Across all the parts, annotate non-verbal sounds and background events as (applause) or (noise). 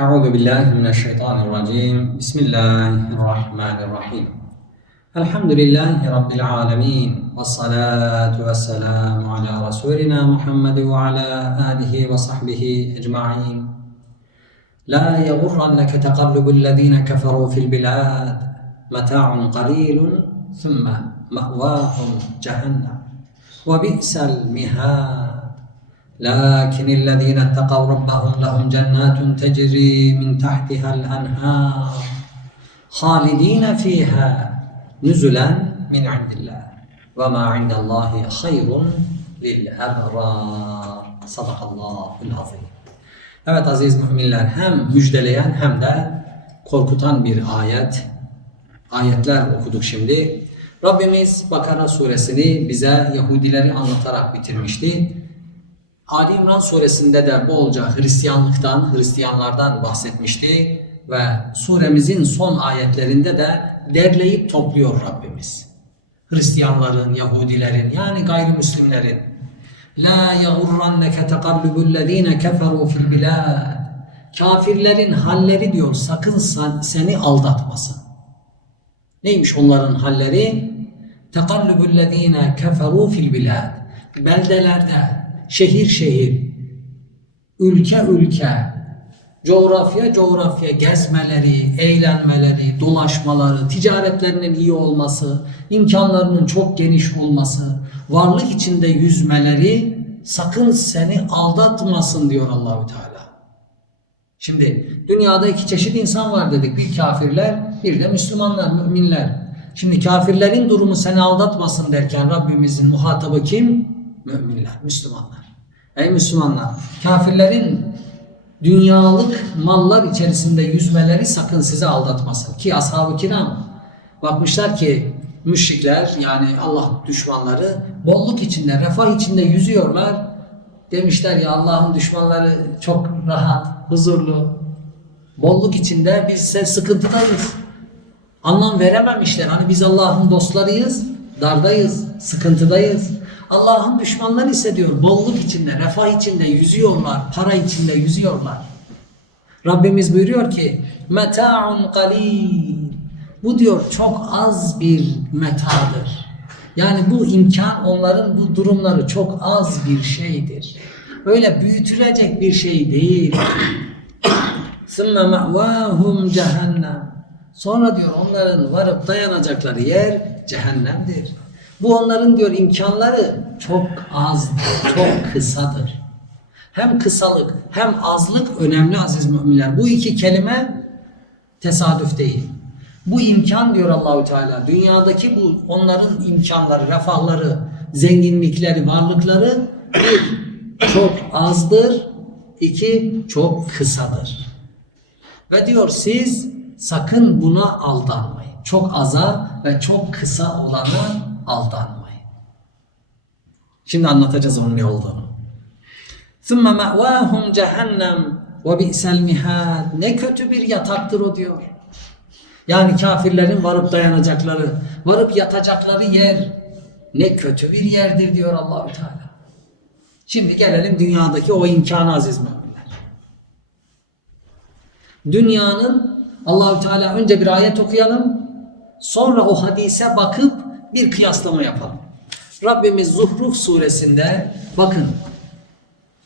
أعوذ بالله من الشيطان الرجيم. بسم الله الرحمن الرحيم. الحمد لله رب العالمين والصلاة والسلام على رسولنا محمد وعلى آله وصحبه أجمعين. لا يغرنك تقلب الذين كفروا في البلاد متاع قليل ثم مأواهم جهنم. وبئس المهاد. لكن الذين اتقوا ربهم لهم جنات تجري من تحتها الأنهار خالدين فيها نزلا من عند الله وما عند الله خير للأبرار صدق الله العظيم Evet aziz müminler hem müjdeleyen hem de korkutan bir ayet. Ayetler okuduk şimdi. Rabbimiz Bakara suresini bize Yahudileri anlatarak bitirmişti. Ali İmran suresinde de bolca Hristiyanlıktan, Hristiyanlardan bahsetmişti ve suremizin son ayetlerinde de derleyip topluyor Rabbimiz. Hristiyanların, Yahudilerin yani gayrimüslimlerin La yagurranneke tekallubüllezine keferu fil bilad Kafirlerin halleri diyor sakın sen- seni aldatmasın. Neymiş onların halleri? Tekallubüllezine keferu fil bilad Beldelerde, şehir şehir, ülke ülke, coğrafya coğrafya gezmeleri, eğlenmeleri, dolaşmaları, ticaretlerinin iyi olması, imkanlarının çok geniş olması, varlık içinde yüzmeleri sakın seni aldatmasın diyor Allahü Teala. Şimdi dünyada iki çeşit insan var dedik. Bir kafirler, bir de Müslümanlar, müminler. Şimdi kafirlerin durumu seni aldatmasın derken Rabbimizin muhatabı kim? Müminler, Müslümanlar. Ey Müslümanlar, kafirlerin dünyalık mallar içerisinde yüzmeleri sakın sizi aldatmasın. Ki ashab-ı kiram bakmışlar ki müşrikler yani Allah düşmanları bolluk içinde, refah içinde yüzüyorlar. Demişler ya Allah'ın düşmanları çok rahat, huzurlu, bolluk içinde biz ise sıkıntıdayız. Anlam verememişler. Hani biz Allah'ın dostlarıyız, dardayız, sıkıntıdayız. Allah'ın düşmanları ise diyor bolluk içinde, refah içinde yüzüyorlar, para içinde yüzüyorlar. Rabbimiz buyuruyor ki meta'un qalil. Bu diyor çok az bir metadır. Yani bu imkan onların bu durumları çok az bir şeydir. Öyle büyütülecek bir şey değil. ثُمَّ مَأْوَاهُمْ cehennem. Sonra diyor onların varıp dayanacakları yer cehennemdir. Bu onların diyor imkanları çok azdır, çok kısadır. Hem kısalık hem azlık önemli aziz müminler. Bu iki kelime tesadüf değil. Bu imkan diyor Allahü Teala. Dünyadaki bu onların imkanları, refahları, zenginlikleri, varlıkları bir çok azdır, iki çok kısadır. Ve diyor siz sakın buna aldanmayın. Çok aza ve çok kısa olana aldanmayın. Şimdi anlatacağız onun ne olduğunu. ثُمَّ مَأْوَاهُمْ cehennem وَبِئْسَ الْمِهَادِ Ne kötü bir yataktır o diyor. Yani kafirlerin varıp dayanacakları, varıp yatacakları yer ne kötü bir yerdir diyor Allahü Teala. Şimdi gelelim dünyadaki o imkanı aziz müminler. Dünyanın Allahü Teala önce bir ayet okuyalım. Sonra o hadise bakıp bir kıyaslama yapalım. Rabbimiz Zuhruf suresinde bakın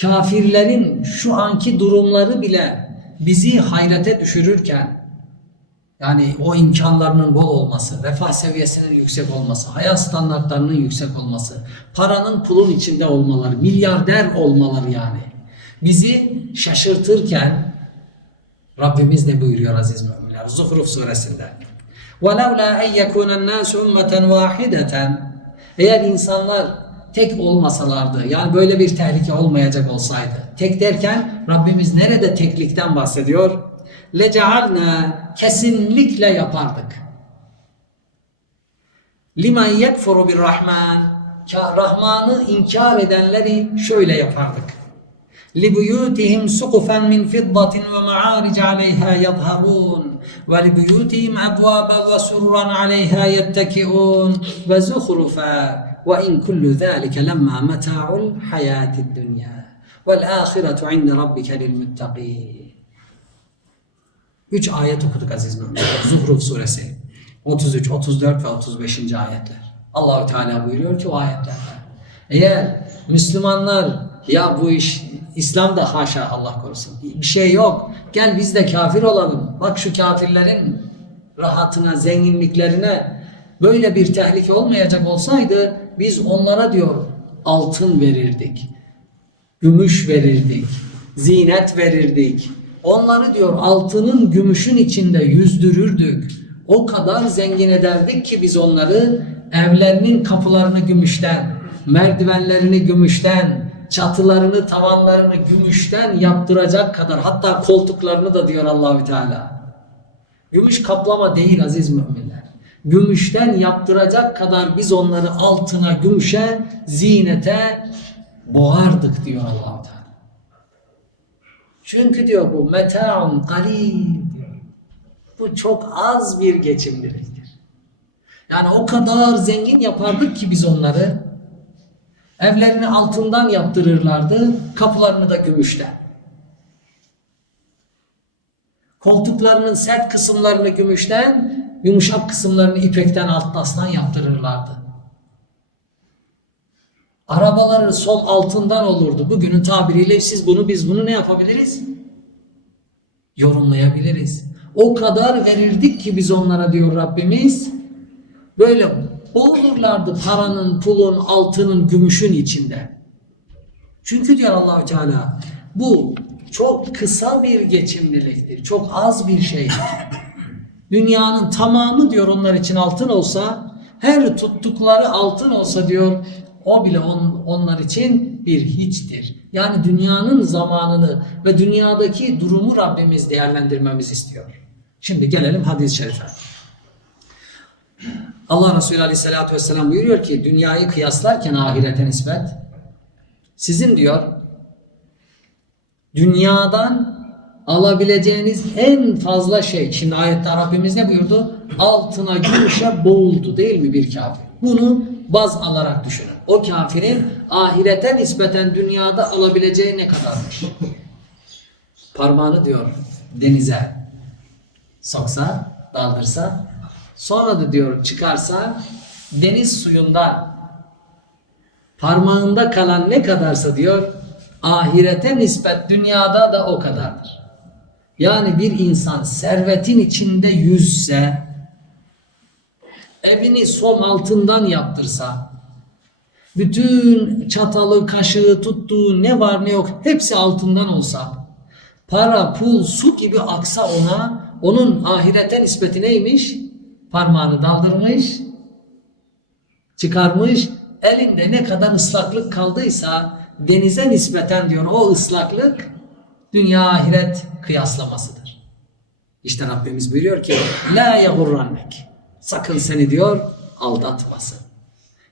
kafirlerin şu anki durumları bile bizi hayrete düşürürken yani o imkanlarının bol olması, refah seviyesinin yüksek olması, hayat standartlarının yüksek olması, paranın pulun içinde olmaları, milyarder olmaları yani. Bizi şaşırtırken Rabbimiz ne buyuruyor aziz müminler? Zuhruf suresinde. وَلَوْلَا اَنْ يَكُونَ النَّاسُ اُمَّةً وَاحِدَةً Eğer insanlar tek olmasalardı, yani böyle bir tehlike olmayacak olsaydı. Tek derken Rabbimiz nerede teklikten bahsediyor? لَجَعَلْنَا Kesinlikle yapardık. limen yekfuru bir rahman Rahman'ı inkar edenleri şöyle yapardık. لِبُيُوتِهِمْ سُقُفًا مِنْ فِضَّةٍ وَمَعَارِجَ عَلَيْهَا يَظْهَرُونَ Vel buyutihim ebvâben ve surran aleyhâ yettekîûn ve zuhrufâ ve in kullu zâlike lemmâ metâ'ul hayâtid dünyâ. Vel âhiretu inde rabbike lil muttakîn. Üç ayet okuduk aziz müminler. Zuhruf suresi. 33, 34 ve 35. ayetler. Allahu Teala buyuruyor ki o ayetlerde. Eğer Müslümanlar ya bu iş İslam'da haşa Allah korusun bir şey yok. Gel biz de kafir olalım. Bak şu kafirlerin rahatına, zenginliklerine böyle bir tehlike olmayacak olsaydı biz onlara diyor altın verirdik. Gümüş verirdik. Zinet verirdik. Onları diyor altının gümüşün içinde yüzdürürdük. O kadar zengin ederdik ki biz onları evlerinin kapılarını gümüşten, merdivenlerini gümüşten, çatılarını, tavanlarını gümüşten yaptıracak kadar hatta koltuklarını da diyor Allahü Teala. Gümüş kaplama değil aziz müminler. Gümüşten yaptıracak kadar biz onları altına, gümüşe, zinete boğardık diyor allah Teala. Çünkü diyor bu meta'un diyor. Bu çok az bir geçimliliktir. Yani o kadar zengin yapardık ki biz onları. Evlerini altından yaptırırlardı, kapılarını da gümüşten. Koltuklarının sert kısımlarını gümüşten, yumuşak kısımlarını ipekten altlastan yaptırırlardı. Arabaları som altından olurdu. Bugünün tabiriyle siz bunu biz bunu ne yapabiliriz? Yorumlayabiliriz. O kadar verirdik ki biz onlara diyor Rabbimiz. Böyle boğulurlardı paranın, pulun, altının, gümüşün içinde. Çünkü diyor Allahü Teala bu çok kısa bir geçimliliktir. Çok az bir şeydir. Dünyanın tamamı diyor onlar için altın olsa, her tuttukları altın olsa diyor o bile on, onlar için bir hiçtir. Yani dünyanın zamanını ve dünyadaki durumu Rabbimiz değerlendirmemizi istiyor. Şimdi gelelim hadis-i şerife. Allah Resulü Aleyhisselatü Vesselam buyuruyor ki dünyayı kıyaslarken ahirete nispet sizin diyor dünyadan alabileceğiniz en fazla şey şimdi ayette Rabbimiz ne buyurdu? Altına gümüşe boğuldu değil mi bir kafir? Bunu baz alarak düşünün. O kafirin ahirete nispeten dünyada alabileceği ne kadarmış? Parmağını diyor denize soksa, daldırsa sonra da diyor çıkarsa deniz suyundan parmağında kalan ne kadarsa diyor ahirete nispet dünyada da o kadardır. Yani bir insan servetin içinde yüzse evini som altından yaptırsa bütün çatalı, kaşığı, tuttuğu ne var ne yok hepsi altından olsa para, pul, su gibi aksa ona onun ahirete nispeti neymiş? Parmağını daldırmış, çıkarmış, elinde ne kadar ıslaklık kaldıysa denize nispeten diyor o ıslaklık dünya ahiret kıyaslamasıdır. İşte Rabbimiz buyuruyor ki la yagurrannek sakın seni diyor aldatmasın.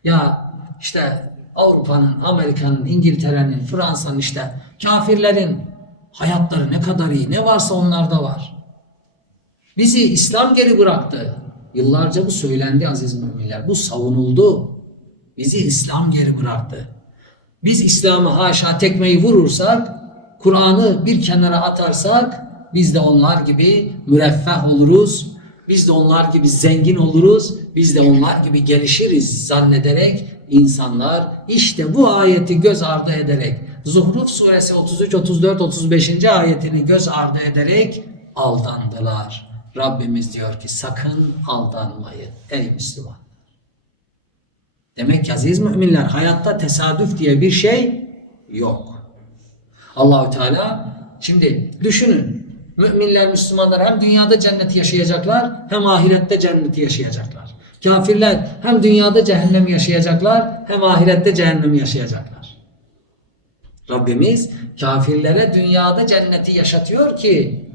Ya işte Avrupa'nın, Amerika'nın, İngiltere'nin, Fransa'nın işte kafirlerin hayatları ne kadar iyi ne varsa onlarda var. Bizi İslam geri bıraktı. Yıllarca bu söylendi aziz müminler. Bu savunuldu. Bizi İslam geri bıraktı. Biz İslam'ı haşa tekmeyi vurursak, Kur'an'ı bir kenara atarsak biz de onlar gibi müreffeh oluruz. Biz de onlar gibi zengin oluruz. Biz de onlar gibi gelişiriz zannederek insanlar işte bu ayeti göz ardı ederek Zuhruf suresi 33, 34, 35. ayetini göz ardı ederek aldandılar. Rabbimiz diyor ki sakın aldanmayın ey Müslüman. Demek ki aziz müminler hayatta tesadüf diye bir şey yok. Allahü Teala şimdi düşünün müminler Müslümanlar hem dünyada cenneti yaşayacaklar hem ahirette cenneti yaşayacaklar. Kafirler hem dünyada cehennemi yaşayacaklar hem ahirette cehennemi yaşayacaklar. Rabbimiz kafirlere dünyada cenneti yaşatıyor ki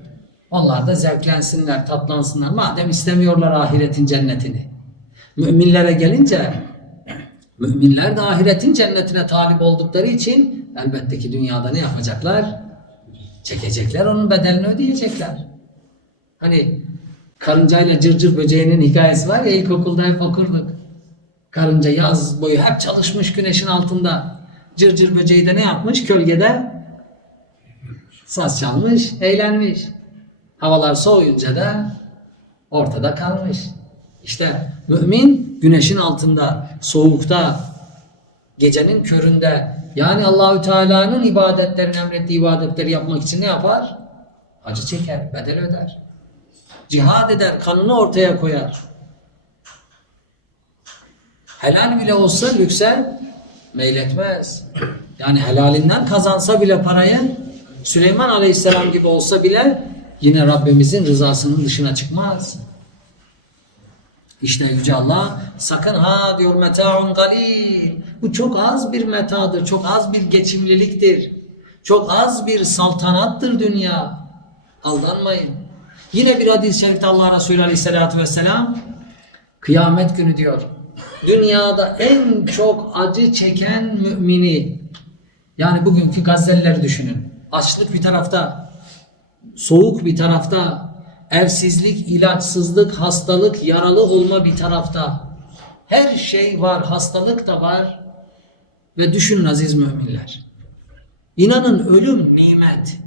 onlar da zevklensinler, tatlansınlar. Madem istemiyorlar ahiretin cennetini. Müminlere gelince müminler de ahiretin cennetine talip oldukları için elbette ki dünyada ne yapacaklar? Çekecekler, onun bedelini ödeyecekler. Hani karıncayla cırcır böceğinin hikayesi var ya ilkokulda hep okurduk. Karınca yaz boyu hep çalışmış güneşin altında. Cırcır böceği de ne yapmış? Gölgede saz çalmış, eğlenmiş. Havalar soğuyunca da ortada kalmış. İşte mümin güneşin altında, soğukta, gecenin köründe yani Allahü Teala'nın ibadetlerini emrettiği ibadetleri yapmak için ne yapar? Acı çeker, bedel öder. Cihad eder, kanını ortaya koyar. Helal bile olsa lükse meyletmez. Yani helalinden kazansa bile parayı Süleyman Aleyhisselam gibi olsa bile yine Rabbimizin rızasının dışına çıkmaz. İşte Yüce Allah sakın ha diyor meta'un galil. Bu çok az bir metadır, çok az bir geçimliliktir. Çok az bir saltanattır dünya. Aldanmayın. Yine bir hadis-i şerifte Allah Resulü Aleyhisselatü Vesselam kıyamet günü diyor. Dünyada en çok acı çeken mümini yani bugünkü Gazze'lileri düşünün. Açlık bir tarafta, soğuk bir tarafta, evsizlik, ilaçsızlık, hastalık, yaralı olma bir tarafta. Her şey var, hastalık da var. Ve düşünün aziz müminler. İnanın ölüm nimet.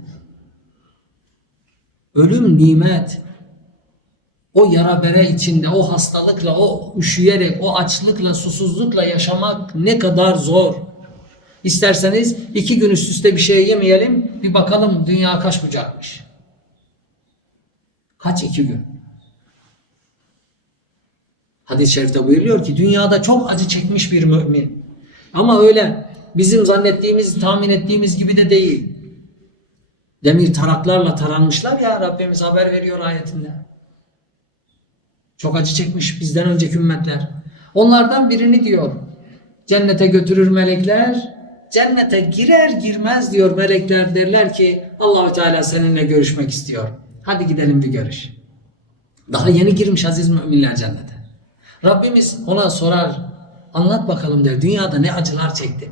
Ölüm nimet. O yara bere içinde, o hastalıkla, o üşüyerek, o açlıkla, susuzlukla yaşamak ne kadar zor. İsterseniz iki gün üst üste bir şey yemeyelim, bir bakalım dünya kaç bucakmış. Kaç iki gün? Hadis-i şerifte buyuruyor ki dünyada çok acı çekmiş bir mümin. Ama öyle bizim zannettiğimiz, tahmin ettiğimiz gibi de değil. Demir taraklarla taranmışlar ya Rabbimiz haber veriyor ayetinde. Çok acı çekmiş bizden önceki ümmetler. Onlardan birini diyor. Cennete götürür melekler. Cennete girer girmez diyor melekler derler ki Allahü Teala seninle görüşmek istiyor. Hadi gidelim bir görüş. Daha yeni girmiş aziz müminler cennete. Rabbimiz ona sorar. Anlat bakalım der. Dünyada ne acılar çekti?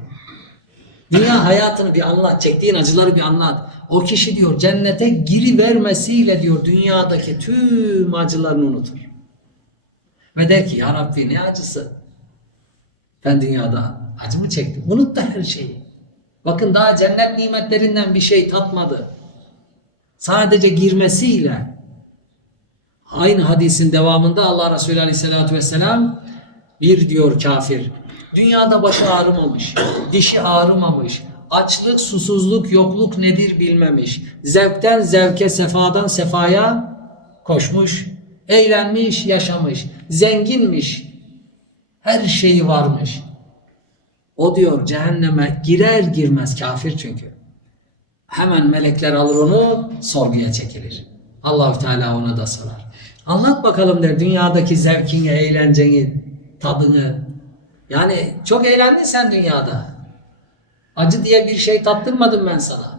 Dünya hayatını bir anlat. Çektiğin acıları bir anlat. O kişi diyor cennete giri vermesiyle diyor dünyadaki tüm acılarını unutur. Ve der ki ya Rabbi ne acısı? Ben dünyada acı mı çektim? Unut da her şeyi. Bakın daha cennet nimetlerinden bir şey tatmadı. Sadece girmesiyle aynı hadisin devamında Allah Resulü Aleyhisselatü Vesselam bir diyor kafir. Dünyada başı ağrımamış, dişi ağrımamış, açlık, susuzluk, yokluk nedir bilmemiş. Zevkten zevke, sefadan sefaya koşmuş, eğlenmiş, yaşamış, zenginmiş, her şeyi varmış. O diyor cehenneme girer girmez kafir çünkü. Hemen melekler alır onu sorguya çekilir. Allahu Teala ona da sorar. Anlat bakalım der dünyadaki zevkini, eğlenceni, tadını. Yani çok eğlendin sen dünyada. Acı diye bir şey tattırmadım ben sana.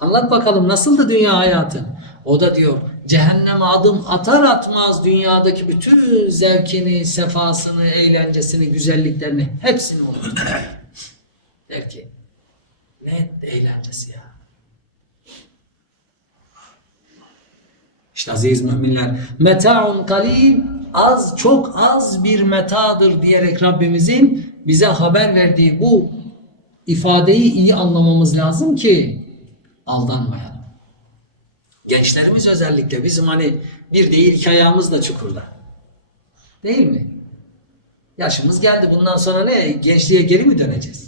Anlat bakalım nasıldı dünya hayatın? O da diyor cehenneme adım atar atmaz dünyadaki bütün zevkini, sefasını, eğlencesini, güzelliklerini hepsini unutur. Der ki ne eğlencesi ya. İşte aziz müminler meta'un kalil az çok az bir metadır diyerek Rabbimizin bize haber verdiği bu ifadeyi iyi anlamamız lazım ki aldanmayalım. Gençlerimiz özellikle bizim hani bir değil iki ayağımız da çukurda. Değil mi? Yaşımız geldi bundan sonra ne? Gençliğe geri mi döneceğiz?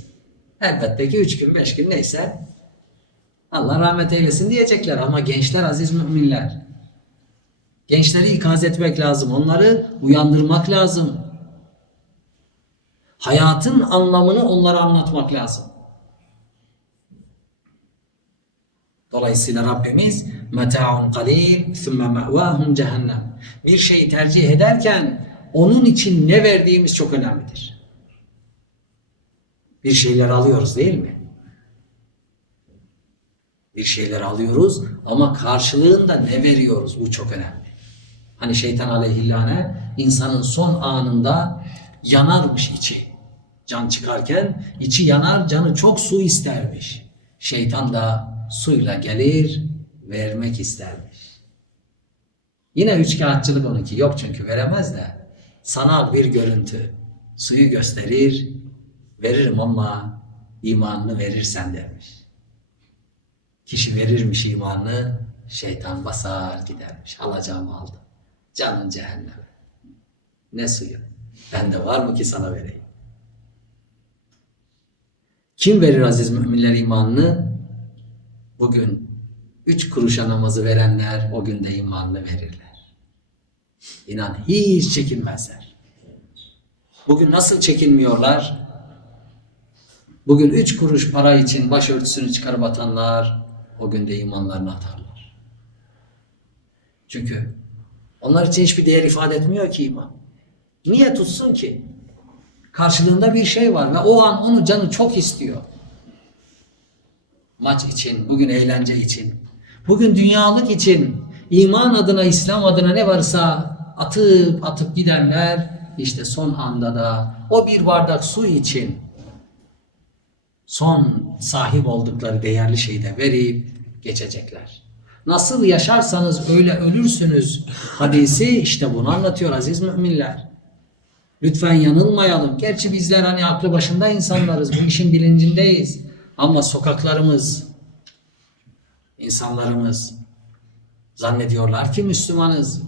Elbette ki üç gün beş gün neyse Allah rahmet eylesin diyecekler ama gençler aziz müminler. Gençleri ikaz etmek lazım. Onları uyandırmak lazım. Hayatın anlamını onlara anlatmak lazım. Dolayısıyla Rabbimiz meta'un qalil thumme ma'vahum cehennem. Bir şeyi tercih ederken onun için ne verdiğimiz çok önemlidir. Bir şeyler alıyoruz değil mi? Bir şeyler alıyoruz ama karşılığında ne veriyoruz? Bu çok önemli. Hani şeytan aleyhillâne insanın son anında yanarmış içi. Can çıkarken içi yanar, canı çok su istermiş. Şeytan da suyla gelir, vermek istermiş. Yine üçkağıtçılık onunki. Yok çünkü veremez de. Sanal bir görüntü. Suyu gösterir, veririm ama imanını verirsen dermiş. Kişi verirmiş imanını, Şeytan basar gidermiş. Alacağımı aldım. Canın cehenneme. Ne suyu? Bende var mı ki sana vereyim? Kim verir aziz müminler imanını? Bugün üç kuruşa namazı verenler o günde imanını verirler. İnan hiç çekinmezler. Bugün nasıl çekinmiyorlar? Bugün üç kuruş para için başörtüsünü çıkarıp atanlar o günde imanlarını atarlar. Çünkü onlar için hiçbir değer ifade etmiyor ki iman. Niye tutsun ki? Karşılığında bir şey var ve o an onu canı çok istiyor. Maç için, bugün eğlence için, bugün dünyalık için, iman adına, İslam adına ne varsa atıp atıp gidenler işte son anda da o bir bardak su için son sahip oldukları değerli şeyi de verip geçecekler. Nasıl yaşarsanız öyle ölürsünüz hadisi işte bunu anlatıyor aziz müminler. Lütfen yanılmayalım. Gerçi bizler hani aklı başında insanlarız. Bu işin bilincindeyiz. Ama sokaklarımız, insanlarımız zannediyorlar ki Müslümanız.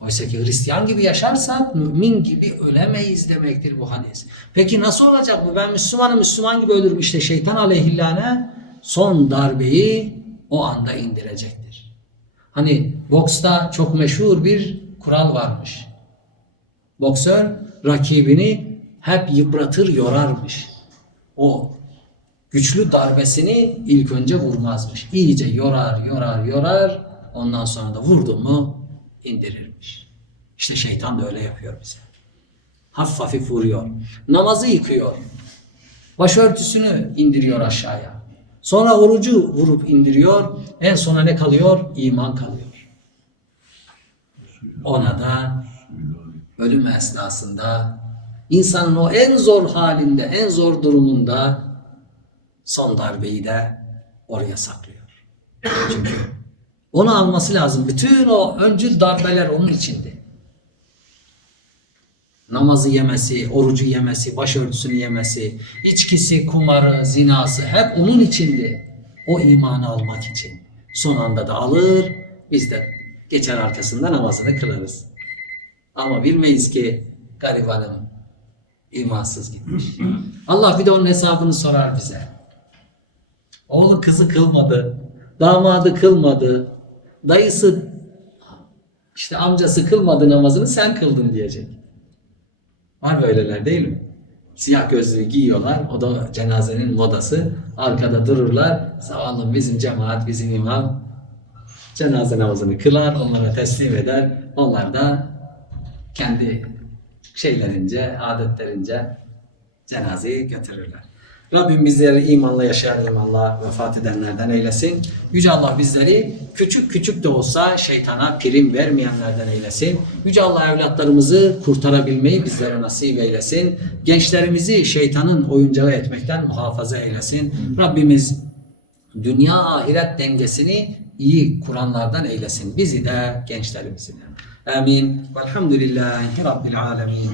Oysa ki Hristiyan gibi yaşarsak mümin gibi ölemeyiz demektir bu hadis. Peki nasıl olacak bu? Ben Müslümanım, Müslüman gibi ölürüm. İşte şeytan aleyhillâne son darbeyi o anda indirecektir. Hani boksta çok meşhur bir kural varmış. Boksör rakibini hep yıpratır, yorarmış. O güçlü darbesini ilk önce vurmazmış. İyice yorar, yorar, yorar. Ondan sonra da vurdu mu indirirmiş. İşte şeytan da öyle yapıyor bize. Hafif hafif vuruyor. Namazı yıkıyor. Başörtüsünü indiriyor aşağıya. Sonra orucu vurup indiriyor. En sona ne kalıyor? İman kalıyor. Ona da ölüm esnasında insanın o en zor halinde, en zor durumunda son darbeyi de oraya saklıyor. Çünkü onu alması lazım. Bütün o öncül darbeler onun içinde. Namazı yemesi, orucu yemesi, başörtüsünü yemesi, içkisi, kumarı, zinası hep onun içinde. O imanı almak için. Son anda da alır, biz de geçer arkasında namazını kılarız. Ama bilmeyiz ki garibanım imansız gitmiş. (clears throat) Allah bir de onun hesabını sorar bize. Oğlu kızı kılmadı, damadı kılmadı, dayısı işte amcası kılmadı namazını sen kıldın diyecek. Var böyleler değil mi? Siyah gözlüğü giyiyorlar. O da cenazenin modası. Arkada dururlar. Zavallı bizim cemaat, bizim imam cenaze namazını kılar, onlara teslim eder. Onlar da kendi şeylerince, adetlerince cenazeyi götürürler. Rabbim bizleri imanla yaşayan imanla vefat edenlerden eylesin. Yüce Allah bizleri küçük küçük de olsa şeytana prim vermeyenlerden eylesin. Yüce Allah evlatlarımızı kurtarabilmeyi bizlere nasip eylesin. Gençlerimizi şeytanın oyuncağı etmekten muhafaza eylesin. Rabbimiz dünya ahiret dengesini iyi kuranlardan eylesin. Bizi de gençlerimizi de. Amin. Velhamdülillahi Rabbil alemin.